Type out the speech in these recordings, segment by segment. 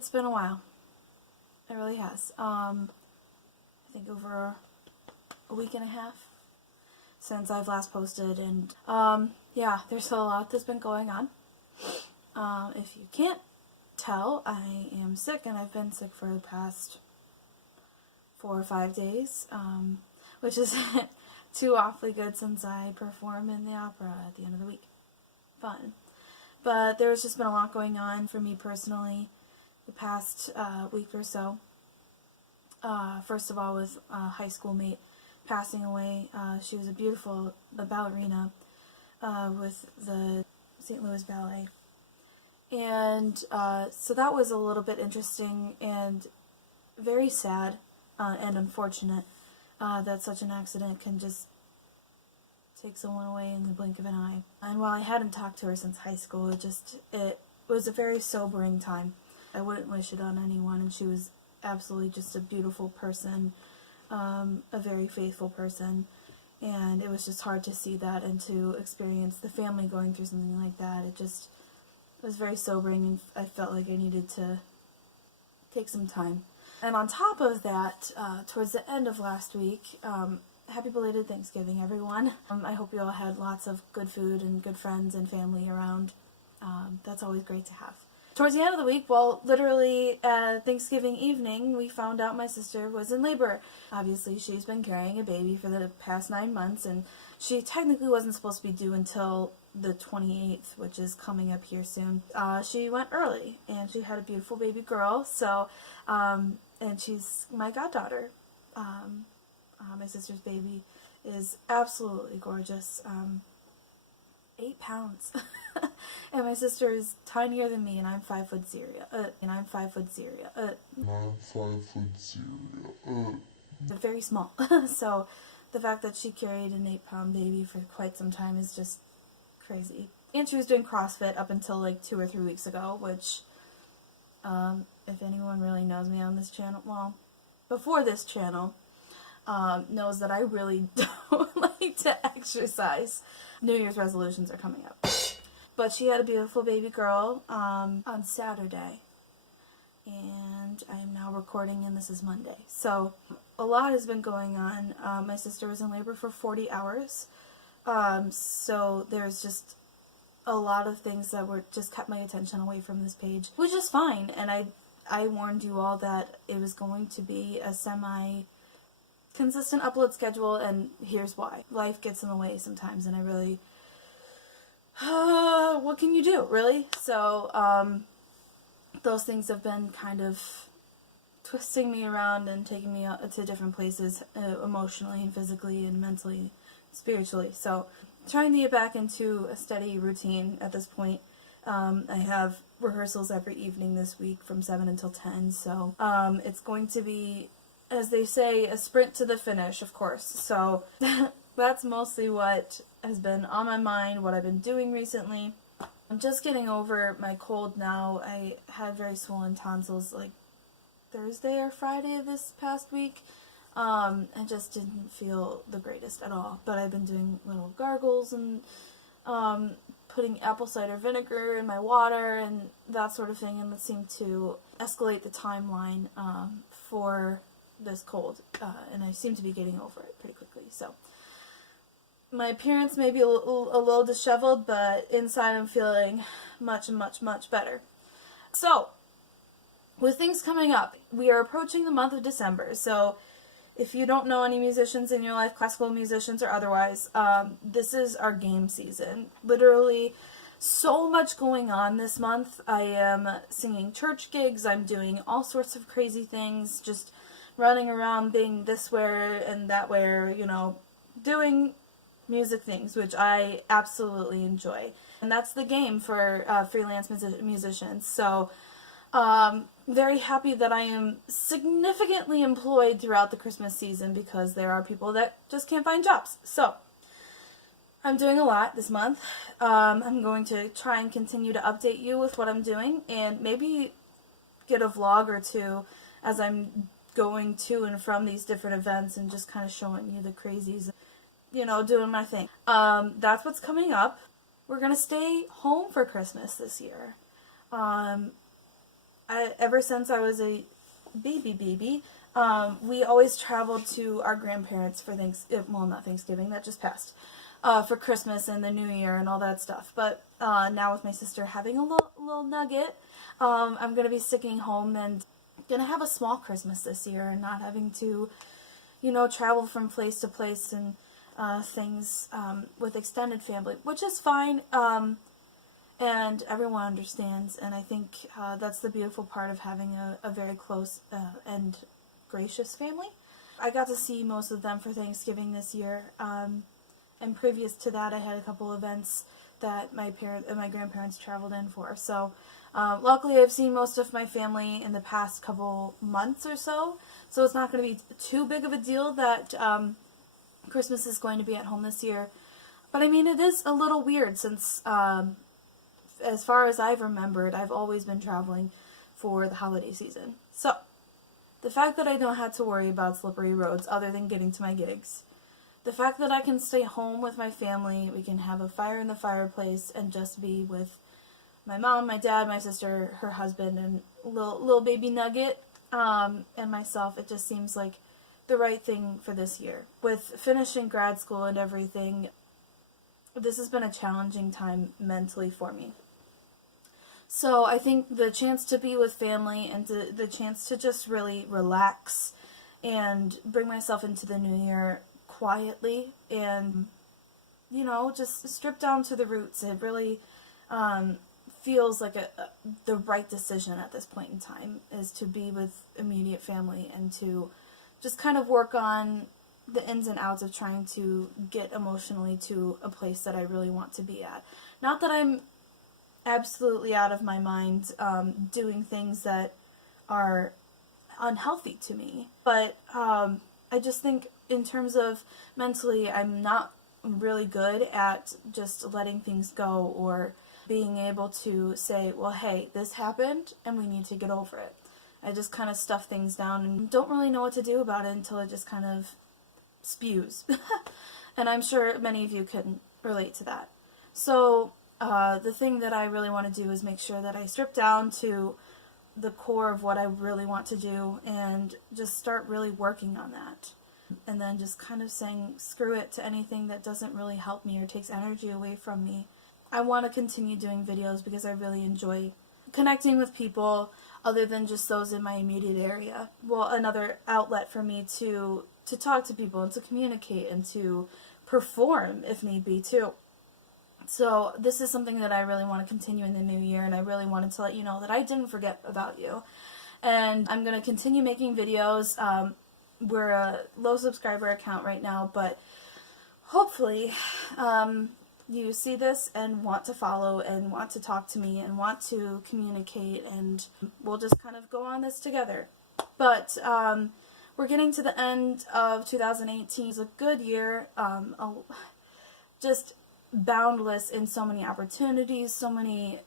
It's been a while. It really has. I think over a week and a half since I've last posted, and yeah, there's a lot that's been going on. If you can't tell, I am sick, and I've been sick for the past 4 or 5 days, which isn't too awfully good since I perform in the opera at the end of the week. Fun. But there's just been a lot going on for me personally the past week or so. First of all, with a high school mate passing away. She was a beautiful ballerina with the St. Louis Ballet. And so that was a little bit interesting and very sad and unfortunate that such an accident can just take someone away in the blink of an eye. And while I hadn't talked to her since high school, it was a very sobering time. I wouldn't wish it on anyone, and she was absolutely just a beautiful person, a very faithful person, and it was just hard to see that and to experience the family going through something like that. It was very sobering, and I felt like I needed to take some time. And on top of that, towards the end of last week, happy belated Thanksgiving, everyone. I hope you all had lots of good food and good friends and family around. That's always great to have. Towards the end of the week, well, literally Thanksgiving evening, we found out my sister was in labor. Obviously, she's been carrying a baby for the past 9 months, and she technically wasn't supposed to be due until the 28th, which is coming up here soon. She went early, and she had a beautiful baby girl, so, and she's my goddaughter. My sister's baby is absolutely gorgeous. 8 pounds. And my sister is tinier than me, and I'm 5'0". I'm 5'0". Very small. So the fact that she carried an 8-pound baby for quite some time is just crazy. And she was doing CrossFit up until like 2 or 3 weeks ago, which, if anyone really knows me on this channel, well, before this channel, knows that I really don't like to exercise. New Year's resolutions are coming up. But she had a beautiful baby girl on Saturday, and I am now recording, and this is Monday. So a lot has been going on. My sister was in labor for 40 hours, so there's just a lot of things that were just kept my attention away from this page, which is fine. And I warned you all that it was going to be a semi-consistent upload schedule, and here's why. Life gets in the way sometimes, and I really... what can you do, really? So, those things have been kind of twisting me around and taking me to different places, emotionally and physically and mentally, spiritually. So, trying to get back into a steady routine at this point. I have rehearsals every evening this week from 7 until 10, so, it's going to be, as they say, a sprint to the finish, of course. So, that's mostly what has been on my mind, what I've been doing recently. I'm just getting over my cold now. I had very swollen tonsils like Thursday or Friday of this past week. I just didn't feel the greatest at all. But I've been doing little gargles and putting apple cider vinegar in my water and that sort of thing, and it seemed to escalate the timeline for this cold, and I seem to be getting over it pretty quickly. So my appearance may be a little disheveled, but inside I'm feeling much, much, much better. So, with things coming up, we are approaching the month of December. So, if you don't know any musicians in your life, classical musicians or otherwise, this is our game season. Literally, so much going on this month. I am singing church gigs, I'm doing all sorts of crazy things, just running around being this where and that where, you know, doing music things, which I absolutely enjoy. And that's the game for freelance musicians. So, very happy that I am significantly employed throughout the Christmas season, because there are people that just can't find jobs. So, I'm doing a lot this month. I'm going to try and continue to update you with what I'm doing, and maybe get a vlog or two as I'm going to and from these different events and just kind of showing you the crazies, you know, doing my thing. That's what's coming up. We're going to stay home for Christmas this year. ever since I was a baby, we always traveled to our grandparents for well, not Thanksgiving, that just passed, for Christmas and the New Year and all that stuff. But now with my sister having a little nugget, I'm going to be sticking home and going to have a small Christmas this year and not having to, travel from place to place and things with extended family, which is fine. And everyone understands, and I think that's the beautiful part of having a very close and gracious family. I got to see most of them for Thanksgiving this year, and previous to that I had a couple events that my grandparents traveled in for. So luckily I've seen most of my family in the past couple months or so it's not going to be too big of a deal that Christmas is going to be at home this year. But I mean, it is a little weird since as far as I've remembered, I've always been traveling for the holiday season. So, the fact that I don't have to worry about slippery roads other than getting to my gigs, the fact that I can stay home with my family, we can have a fire in the fireplace and just be with my mom, my dad, my sister, her husband, and little baby Nugget, and myself, it just seems like the right thing for this year. With finishing grad school and everything, this has been a challenging time mentally for me. So I think the chance to be with family and the chance to just really relax and bring myself into the new year quietly and, just strip down to the roots, it really feels like the right decision at this point in time, is to be with immediate family and to just kind of work on the ins and outs of trying to get emotionally to a place that I really want to be at. Not that I'm absolutely out of my mind doing things that are unhealthy to me, but I just think in terms of mentally, I'm not really good at just letting things go or being able to say, well, hey, this happened and we need to get over it. I just kind of stuff things down and don't really know what to do about it until it just kind of spews. And I'm sure many of you can relate to that. So the thing that I really want to do is make sure that I strip down to the core of what I really want to do and just start really working on that. And then just kind of saying screw it to anything that doesn't really help me or takes energy away from me. I want to continue doing videos because I really enjoy connecting with people other than just those in my immediate area. Well, another outlet for me to talk to people and to communicate and to perform if need be too. So this is something that I really want to continue in the new year, and I really wanted to let you know that I didn't forget about you. And I'm going to continue making videos. We're a low subscriber account right now, but hopefully you see this and want to follow and want to talk to me and want to communicate, and we'll just kind of go on this together. But we're getting to the end of 2018. It's a good year, just boundless in so many opportunities, so many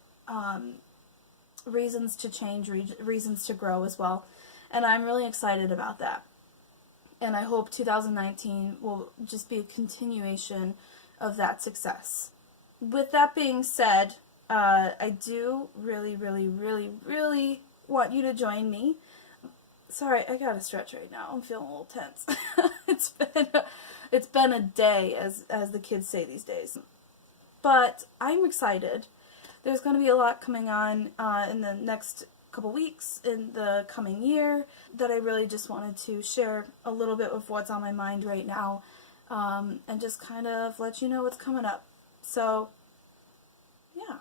reasons to change, reasons to grow as well. And I'm really excited about that. And I hope 2019 will just be a continuation of that success. With that being said, I do really, really, really, really want you to join me. Sorry, I gotta stretch right now. I'm feeling a little tense. It's been a day, as the kids say these days. But I'm excited. There's going to be a lot coming on in the next couple weeks, in the coming year, that I really just wanted to share a little bit of what's on my mind right now, and just kind of let you know what's coming up. So, yeah.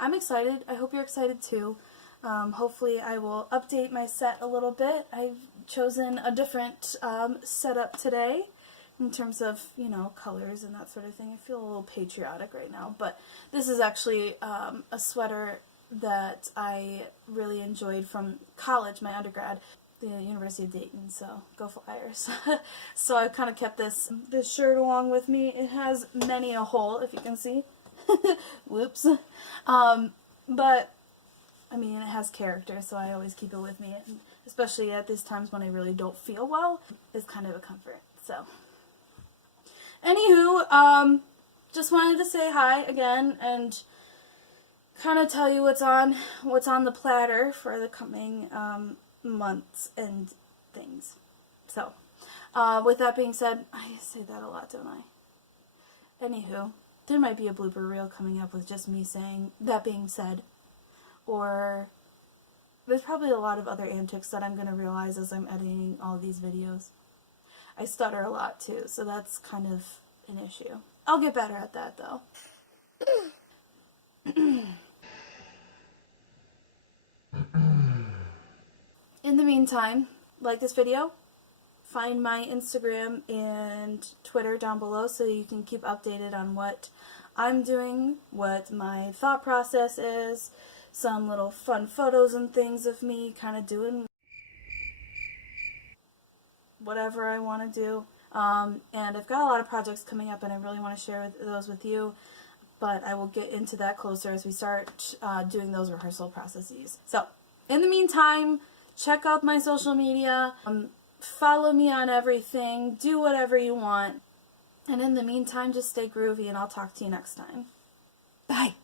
I'm excited. I hope you're excited too. Hopefully I will update my set a little bit. I've chosen a different setup today in terms of, colors and that sort of thing. I feel a little patriotic right now, but this is actually a sweater that I really enjoyed from college, my undergrad, the University of Dayton, so go Flyers. So I kind of kept this shirt along with me. It has many a hole, if you can see. Whoops. But I mean, it has character, so I always keep it with me, and especially at these times when I really don't feel well, it's kind of a comfort. So, anywho, just wanted to say hi again and kind of tell you what's on the platter for the coming months and things. So, with that being said, I say that a lot, don't I? Anywho, there might be a blooper reel coming up with just me saying, that being said. Or there's probably a lot of other antics that I'm going to realize as I'm editing all these videos. I stutter a lot too, so that's kind of an issue. I'll get better at that though. In the meantime, like this video, find my Instagram and Twitter down below so you can keep updated on what I'm doing, what my thought process is, some little fun photos and things of me kind of doing whatever I want to do. And I've got a lot of projects coming up and I really want to share those with you, but I will get into that closer as we start doing those rehearsal processes. So, in the meantime, check out my social media. Follow me on everything, do whatever you want, and in the meantime, just stay groovy, and I'll talk to you next time. Bye!